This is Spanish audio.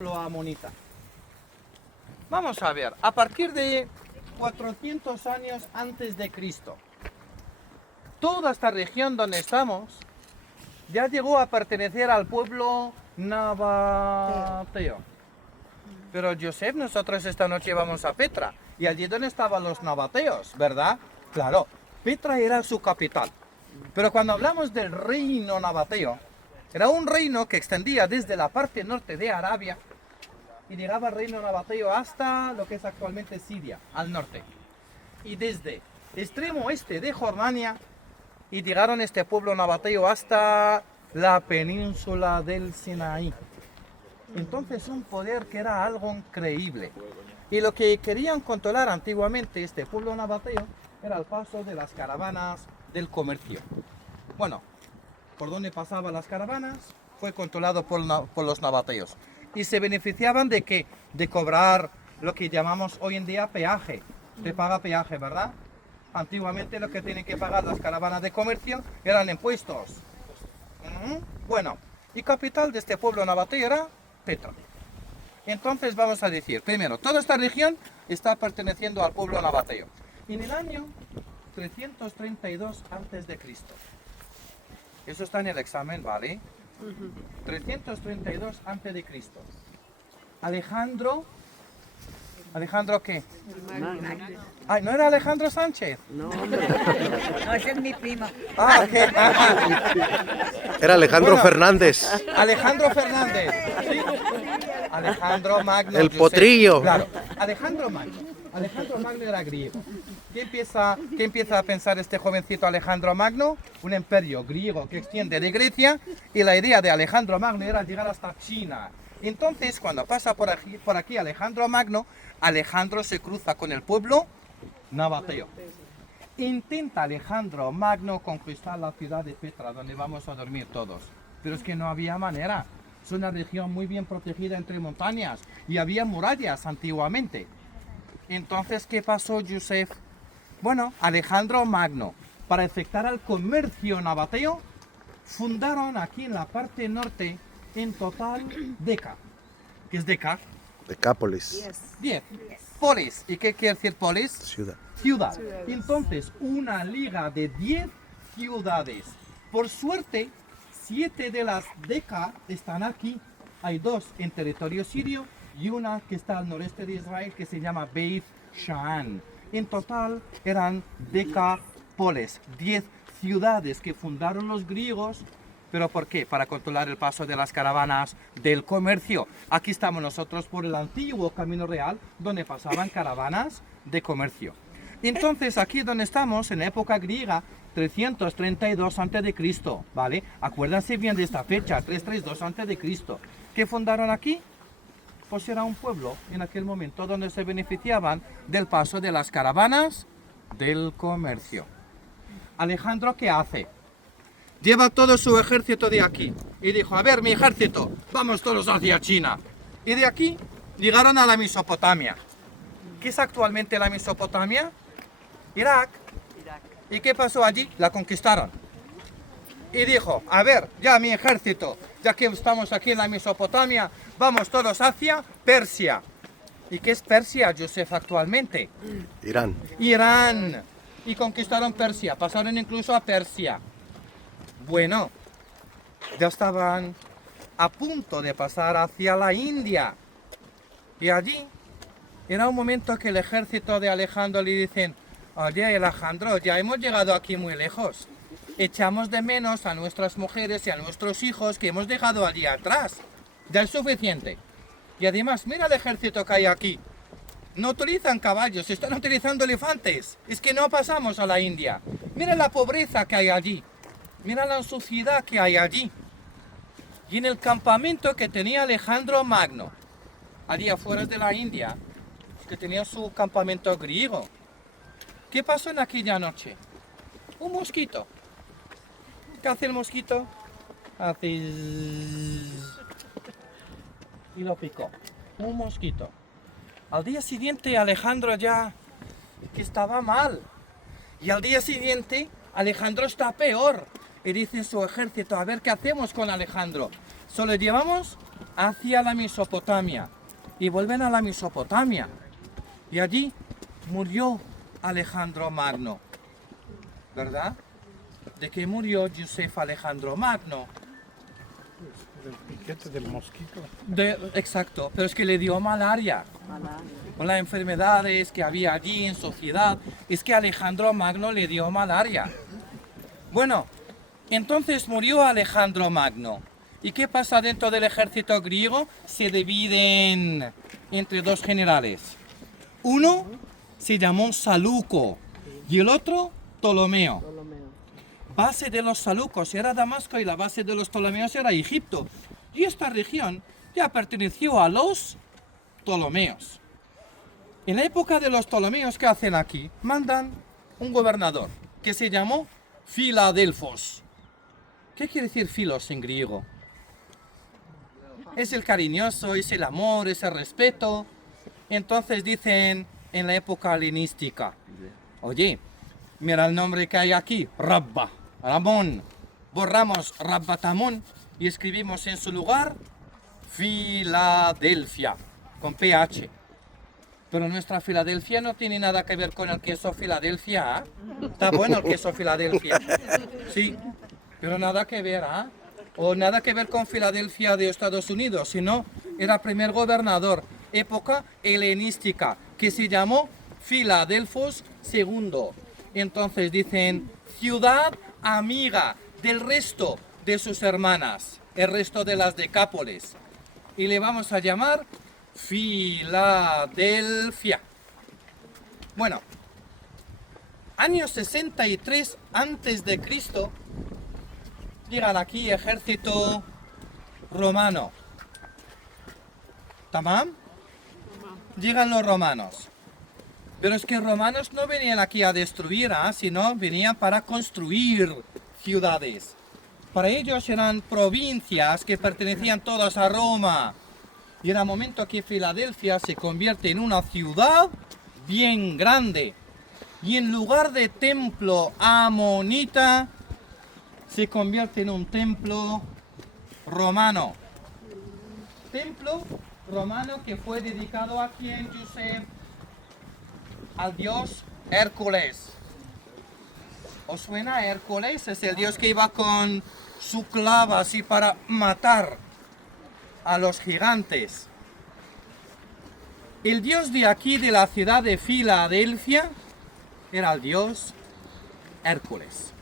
amonita. Vamos a ver, a partir de 400 años antes de Cristo, toda esta región donde estamos ya llegó a pertenecer al pueblo nabateo. Pero Joseph, nosotros esta noche vamos a Petra, y allí donde estaban los nabateos, ¿verdad? Claro, Petra era su capital. Pero cuando hablamos del reino nabateo, era un reino que extendía desde la parte norte de Arabia y llegaba al reino nabateo hasta lo que es actualmente Siria, al norte. Y desde extremo oeste de Jordania y llegaron este pueblo nabateo hasta la península del Sinaí. Entonces un poder que era algo increíble. Y lo que querían controlar antiguamente este pueblo nabateo era el paso de las caravanas del comercio. Bueno, por donde pasaban las caravanas fue controlado por los nabateos. Y se beneficiaban de que de cobrar lo que llamamos hoy en día peaje. Se paga peaje, ¿verdad? Antiguamente lo que tienen que pagar las caravanas de comercio eran impuestos. Bueno, y capital de este pueblo nabateo era Petra. Entonces vamos a decir, primero, toda esta región está perteneciendo al pueblo nabateo. En el año 332 a.C. Eso está en el examen, ¿vale? 332 a.C. ¿Alejandro qué? Ay, ¿no era Alejandro Sánchez? No, hombre. No, ese es mi primo. Ah, ok. Era Alejandro Bueno, Fernández. Alejandro Fernández. ¿Sí? Alejandro Magno. El Josep. potrillo. Claro, Alejandro Magno. Alejandro Magno era griego. ¿Qué empieza a pensar este jovencito Alejandro Magno? Un imperio griego que extiende de Grecia, y la idea de Alejandro Magno era llegar hasta China. Entonces, cuando pasa por aquí Alejandro Magno, Alejandro se cruza con el pueblo nabateo. Intenta Alejandro Magno conquistar la ciudad de Petra, donde vamos a dormir todos. Pero es que no había manera. Es una región muy bien protegida entre montañas y había murallas antiguamente. Entonces, ¿qué pasó, Joseph? Bueno, Alejandro Magno, para afectar al comercio nabateo, fundaron aquí en la parte norte, en total, Deca. ¿Qué es Deca? Decápolis. 10. Polis. ¿Y qué quiere decir polis? Ciudad. Ciudad. Entonces, una liga de 10 ciudades. Por suerte, 7 de las Deca están aquí. Hay 2 en territorio sirio y una que está al noreste de Israel que se llama Beit Shan. En total eran Decapolis, 10 ciudades que fundaron los griegos. ¿Pero por qué? Para controlar el paso de las caravanas del comercio. Aquí estamos nosotros por el antiguo camino real, donde pasaban caravanas de comercio. Entonces, aquí donde estamos, en época griega, 332 a.C., ¿vale? Acuérdense bien de esta fecha, 332 a.C. ¿Qué fundaron aquí? Pues era un pueblo en aquel momento donde se beneficiaban del paso de las caravanas del comercio. Alejandro, ¿qué hace? Lleva todo su ejército de aquí y dijo, a ver, mi ejército, vamos todos hacia China. Y de aquí llegaron a la Mesopotamia. ¿Qué es actualmente la Mesopotamia? Irak. ¿Y qué pasó allí? La conquistaron. Y dijo, a ver, ya mi ejército, ya que estamos aquí en la Mesopotamia, vamos todos hacia Persia. ¿Y qué es Persia, Joseph, actualmente? Irán. Irán. Y conquistaron Persia, pasaron incluso a Persia. Bueno, ya estaban a punto de pasar hacia la India. Y allí era un momento que el ejército de Alejandro le dicen, oye, Alejandro, ya hemos llegado aquí muy lejos. Echamos de menos a nuestras mujeres y a nuestros hijos que hemos dejado allí atrás. Ya es suficiente. Y además, mira el ejército que hay aquí. No utilizan caballos, están utilizando elefantes. Es que no pasamos a la India. Mira la pobreza que hay allí. Mira la suciedad que hay allí. Y en el campamento que tenía Alejandro Magno, allí afuera de la India, que tenía su campamento griego. ¿Qué pasó en aquella noche? Un mosquito. ¿Qué hace el mosquito? Hace... Y lo picó. Un mosquito. Al día siguiente Alejandro ya que estaba mal. Y al día siguiente Alejandro está peor. Y dice su ejército, a ver qué hacemos con Alejandro. ¿Solo llevamos hacia la Mesopotamia y vuelven a la Mesopotamia. Y allí murió Alejandro Magno, ¿verdad? ¿De qué murió Joseph Alejandro Magno? Del piquete del mosquito. Exacto, pero es que le dio malaria. Con las enfermedades que había allí en sociedad, es que Alejandro Magno le dio malaria. Bueno, entonces murió Alejandro Magno. ¿Y qué pasa dentro del ejército griego? Se dividen entre dos generales. Uno se llamó Saluco y el otro Ptolomeo. Base de los salucos era Damasco y la base de los ptolomeos era Egipto. Y esta región ya perteneció a los Ptolomeos. En la época de los Ptolomeos, ¿qué hacen aquí? Mandan un gobernador que se llamó Filadelfos. ¿Qué quiere decir filos en griego? Es el cariñoso, es el amor, es el respeto. Entonces dicen en la época helenística, oye, mira el nombre que hay aquí, Rabba, Ramón. Borramos Rabbatamón y escribimos en su lugar Filadelfia, con PH. Pero nuestra Filadelfia no tiene nada que ver con el queso Filadelfia. ¿Eh? Está bueno el queso Filadelfia. Sí, pero nada que ver, ¿ah? O nada que ver con Filadelfia de Estados Unidos, sino era primer gobernador, época helenística, que se llamó Filadelfos II. Entonces dicen, ciudad amiga del resto de sus hermanas, el resto de las Decápolis. Y le vamos a llamar Filadelfia. Bueno, año 63 antes de Cristo, llegan aquí ejército romano. ¿Tamam? Llegan los romanos. Pero es que romanos no venían aquí a destruir, sino venían para construir ciudades. Para ellos eran provincias que pertenecían todas a Roma. Y era momento que Filadelfia se convierte en una ciudad bien grande. Y en lugar de templo amonita, se convierte en un templo romano. Templo romano que fue dedicado a quién, Josep? Al dios Hércules. ¿Os suena Hércules? Es el dios que iba con su clava así para matar a los gigantes. El dios de aquí, de la ciudad de Filadelfia, era el dios Hércules.